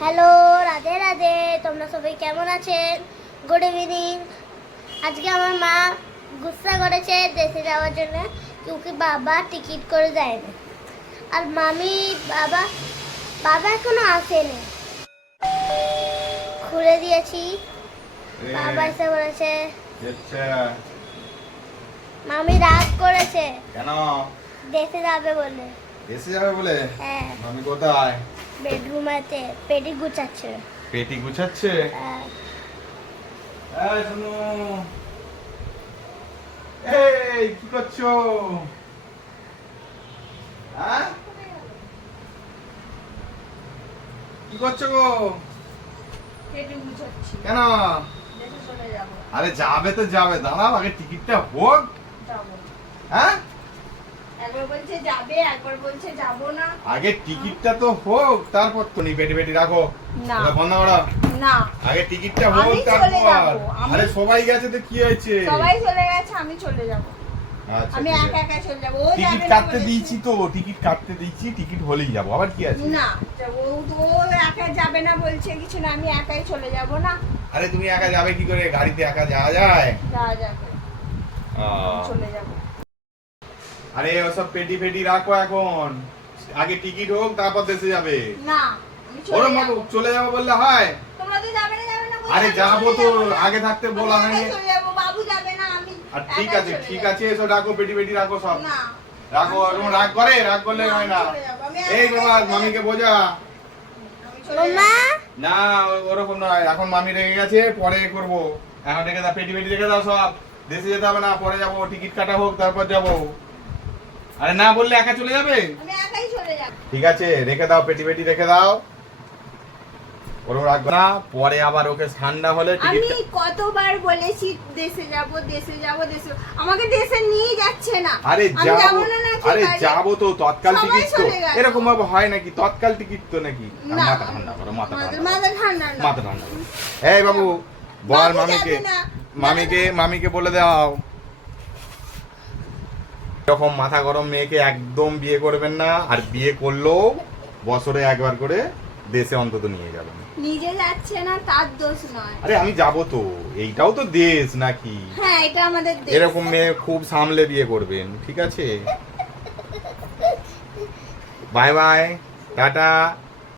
Hello Radhe Radhe তোমরা সবাই কেমন আছেন? গুড ইভিনিং আজকে আমার মা গুসা করেছে দেশে যাওয়ার জন্য কিউকি বাবা টিকিট করে দেয়নি। আর মামি বাবা বাবা এখনও আসেনি। খুলে দিয়েছি। বাবা এসে বলেছে মামি রাগ করেছে। কেন? দেশে যাবে বলে। এসে যাবে বলে? হ্যাঁ। আমি কোথায়? বেডরুমেতে পেটি গুছাচ্ছে। পেটি গুছাচ্ছে? হ্যাঁ। এই শোনো এই কি করছ? হ্যাঁ? কি করছ গো? পেটে গুছাচ্ছি। কেন? আরে যাবে তো যাবে দাঁড়াও আগে টিকিটটা হোক। হ্যাঁ? একবার বলছে যাবে একবার বলছে যাব না। আগে টিকিটটা তো হোক তারপর তো নি রাখো। না। বন্ধ করো। না। আগে টিকিটটা হোক আমি তারপর। আরে সবাই গেছে তো কি হয়েছে? সবাই চলে গেছে আমি চলে যাব। আচ্ছা আমি একা একা চলে যাব। ও টিকিট কাটতে দিয়েছি তো টিকিট কাটতে দিয়েছি টিকিট হলেই যাব। আবার কি আছে? না ও তো একা যাবে না বলছে কিছু না আমি একাই চলে যাব না। আরে তুমি একা যাবে কি করে? গাড়িতে একা যাওয়া যায়? যাওয়া যাবে আহ, চলে যাব আরে ওসব পেটি পেটি রাখো এখন। আগে টিকিট হোক তারপর দেশে যাবে। না আমি চলে যাব। চলে যাব বললে হয়? তোমরা তো যাবে না যাবে না আরে যাব তো আগে থাকতে বলা হয়নি। বাবু যাবে না আমি আর ঠিক আছে ঠিক আছে এসব রাখো পেটি পেটি রাখো সব। না রাখো ওরকম রাগ করে রাগ করলে হয় না। এই চলে মামিকে বোঝা। না ওরকম নয় এখন মামি রেগে গেছে পরে করব। এখন রেখে দাও পেটি পেটি রেখে দাও সব। দেশে যেতে হবে না পরে যাব টিকিট কাটা হোক তারপর যাব। আরে না বললে একা চলে যাবে? আমি একাই চলে যাব। ঠিক আছে রেখে দাও পেটি পেটি রেখে দাও। ওরকম রাখবে না পরে আবার ওকে ঠান্ডা হলে আমি কতবার বলেছি দেশে যাব দেশে যাব দেশে আমাকে দেশে নিয়ে যাচ্ছে না। আরে যাব আরে? যাব তো তৎকাল টিকিট তো। এরকম ভাবে হয় নাকি? তৎকাল টিকিট তো নাকি? মাথা ঠান্ডা করো মাথা মাথা- ঠান্ডা মাথা ঠান্ডা না। মাথা ঠান্ডা এই বাবু বল মামিকে। মামিকে মামিকে বলে দাও। এরকম মাথা গরম মেয়েকে একদম বিয়ে করবেন না আর বিয়ে করলেও বছরে একবার করে দেশে অন্তত নিয়ে যাবেন। নিজে যাচ্ছে না তার দোষ নয়। আরে আমি যাব তো। এইটাও তো দেশ নাকি? হ্যাঁ এটা আমাদের দেশ। এরকম মেয়ে খুব সামলে বিয়ে করবেন ঠিক আছে? Bye bye tata.